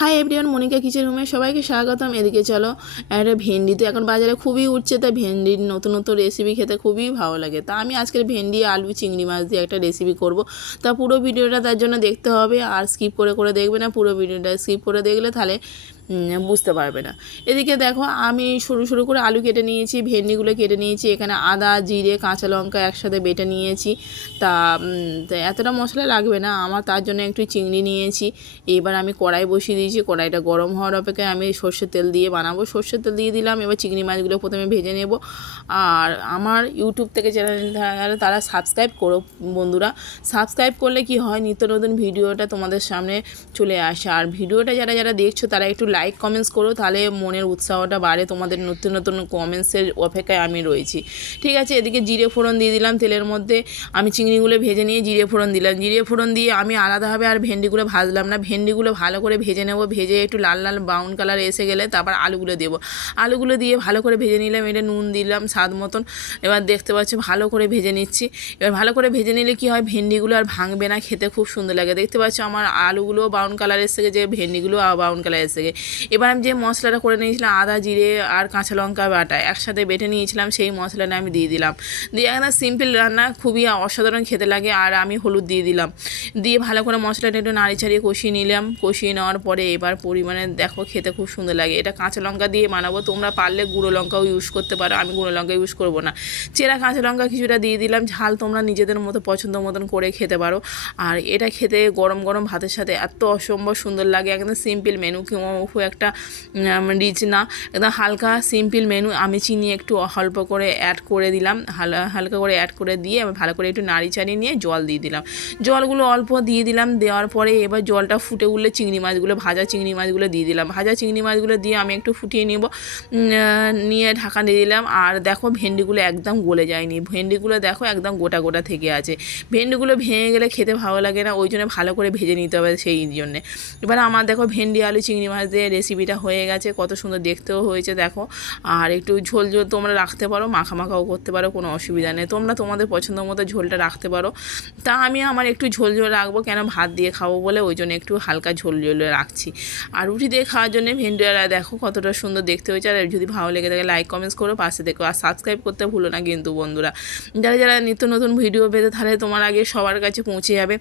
Hi everyone, Monika kitchen রুমে সবাইকে স্বাগতম। এদিকে চলো, একটা ভেন্ডি তো এখন বাজারে খুবই উঠছে, তাই ভেন্ডির নতুন নতুন রেসিপি খেতে খুবই ভালো লাগে। তা আমি আজকের ভেন্ডি আলু চিংড়ি মাছ দিয়ে একটা রেসিপি করব। তা পুরো ভিডিওটা তার জন্য দেখতে হবে, আর স্কিপ করে করে দেখবে না। পুরো ভিডিওটা স্কিপ করে দেখলে তাহলে বুঝতে পারবে না। এদিকে দেখো, আমি সরু সরু করে আলু কেটে নিয়েছি, ভেন্ডিগুলো কেটে নিয়েছি, এখানে আদা জিরে কাঁচা লঙ্কা একসাথে বেটে নিয়েছি। তা এতটা মশলা লাগবে না আমার, তার জন্য একটু চিংড়ি নিয়েছি। এবার আমি কড়াই বসিয়ে দিয়েছি, কড়াইটা গরম হওয়ার অপেক্ষায় আমি সর্ষের তেল দিয়ে বানাবো। সর্ষের তেল দিয়ে দিলাম, এবার চিংড়ি মাছগুলো প্রথমে ভেজে নেব। আর আমার ইউটিউব থেকে চ্যানেল তারা সাবস্ক্রাইব করো বন্ধুরা। সাবস্ক্রাইব করলে কি হয়, নিত্য নতুন ভিডিওটা তোমাদের সামনে চলে আসে। আর ভিডিওটা যারা যারা দেখছো তারা একটু লাইক কমেন্টস করো, তাহলে মনের উৎসাহটা বাড়ে। তোমাদের নতুন নতুন কমেন্টসের অপেক্ষায় আমি রয়েছি, ঠিক আছে। এদিকে জিরে ফোড়ন দিয়ে দিলাম তেলের মধ্যে। আমি চিংড়িগুলো ভেজে নিয়ে জিরে ফোড়ন দিলাম। জিরে ফোড়ন দিয়ে আমি আলাদাভাবে আর ভেন্ডিগুলো ভাজলাম না, ভেন্ডিগুলো ভালো করে ভেজে নেব। ভেজে একটু লাল লাল ব্রাউন কালার এসে গেলে তারপর আলুগুলো দেবো। আলুগুলো দিয়ে ভালো করে ভেজে নিলাম, এটা নুন দিলাম স্বাদ মতন। এবার দেখতে পাচ্ছ ভালো করে ভেজে নিচ্ছি। এবার ভালো করে ভেজে নিলে কি হয়, ভেন্ডিগুলো আর ভাঙবে না, খেতে খুব সুন্দর লাগে। দেখতে পাচ্ছ আমার আলুগুলো ব্রাউন কালার এসে গেছে, ভেন্ডিগুলো ব্রাউন কালার এসে গেছে। এবার আমি যে মশলাটা করে নিয়েছিলাম আদা জিরে আর কাঁচা লঙ্কা বাটা একসাথে বেটে নিয়েছিলাম, সেই মশলাটা আমি দিয়ে দিলাম। দিয়ে একদম সিম্পল রান্না, খুবই অসাধারণ খেতে লাগে। আর আমি হলুদ দিয়ে দিলাম, দিয়ে ভালো করে মশলাটা একটু নাড়ি ছাড়িয়ে কষিয়ে নিলাম। কষিয়ে নেওয়ার পরে এবার পরিমাণে দেখো, খেতে খুব সুন্দর লাগে। এটা কাঁচা লঙ্কা দিয়ে বানাবো, তোমরা পারলে গুঁড়ো লঙ্কাও ইউজ করতে পারো, আমি গুঁড়ো লঙ্কা ইউজ করবো না। চেরা কাঁচা লঙ্কা কিছুটা দিয়ে দিলাম, ঝাল তোমরা নিজেদের মতো পছন্দ মতন করে খেতে পারো। আর এটা খেতে গরম গরম ভাতের সাথে এত অসম্ভব সুন্দর লাগে। একদম সিম্পল মেনু, খুব একটা রিচ না, একদম হালকা সিম্পল মেনু। আমি চিনি একটু অল্প করে অ্যাড করে দিলাম, হালকা করে অ্যাড করে দিয়ে ভালো করে একটু নাড়ি চাড়িয়ে নিয়ে জল দিয়ে দিলাম। জলগুলো অল্প দিয়ে দিলাম, দেওয়ার পরে এবার জলটা ফুটে উঠলে চিংড়ি মাছগুলো, ভাজা চিংড়ি মাছগুলো দিয়ে দিলাম। ভাজা চিংড়ি মাছগুলো দিয়ে আমি একটু ফুটিয়ে নেব, নিয়ে ঢাকা দিয়ে দিলাম। আর দেখো ভেন্ডিগুলো একদম গলে যায়নি, ভেন্ডিগুলো দেখো একদম গোটা গোটা থেকে আছে। ভেন্ডিগুলো ভেঙে গেলে খেতে ভালো লাগে না, ওই জন্য ভালো করে ভেজে নিতে হবে সেই জন্যে। এবার আমার দেখো ভেন্ডি আলু চিংড়ি মাছ দিয়ে রেসিপিটা হয়ে গেছে, কত সুন্দর দেখতেও হয়েছে দেখো। আর একটু ঝোল ঝোল তোমরা রাখতে পারো, মাখা মাখাও করতে পারো, কোনো অসুবিধা নেই। তোমরা তোমাদের পছন্দ মতো ঝোলটা রাখতে পারো। তা আমি আমার একটু ঝোল ঝোল রাখবো, কেন ভাত দিয়ে খাবো বলে, ওই জন্য একটু হালকা ঝোল ঝোল রাখছি। আর রুটি দিয়ে খাওয়ার জন্য ভেন্ডিটা দেখো কতটা সুন্দর দেখতে হয়েছে। আর যদি ভালো লেগে থাকে লাইক কমেন্টস করো, পাশে দেখো। আর সাবস্ক্রাইব করতে ভুলো না কিন্তু বন্ধুরা। যারা যারা নিত্য নতুন ভিডিও পেতে তাহলে তোমার আগে সবার কাছে পৌঁছে যাবে।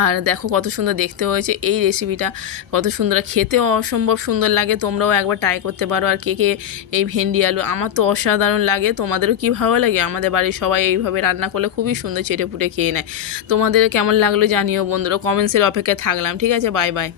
আর দেখো কত সুন্দর দেখতে হয়েছে এই রেসিপিটা, কত সুন্দর খেতেও অসম্ভব সুন্দর লাগে। তোমরাও একবার ট্রাই করতে পারো। আর কে কে এই ভেন্ডি আলু, আমার তো অসাধারণ লাগে, তোমাদেরও কী ভালো লাগে? আমাদের বাড়ির সবাই এইভাবে রান্না করলে খুবই সুন্দর চেটে পুটে খেয়ে নেয়। তোমাদের কেমন লাগলো জানিও বন্ধুরা, কমেন্টসের অপেক্ষায় থাকলাম, ঠিক আছে, বাই বাই।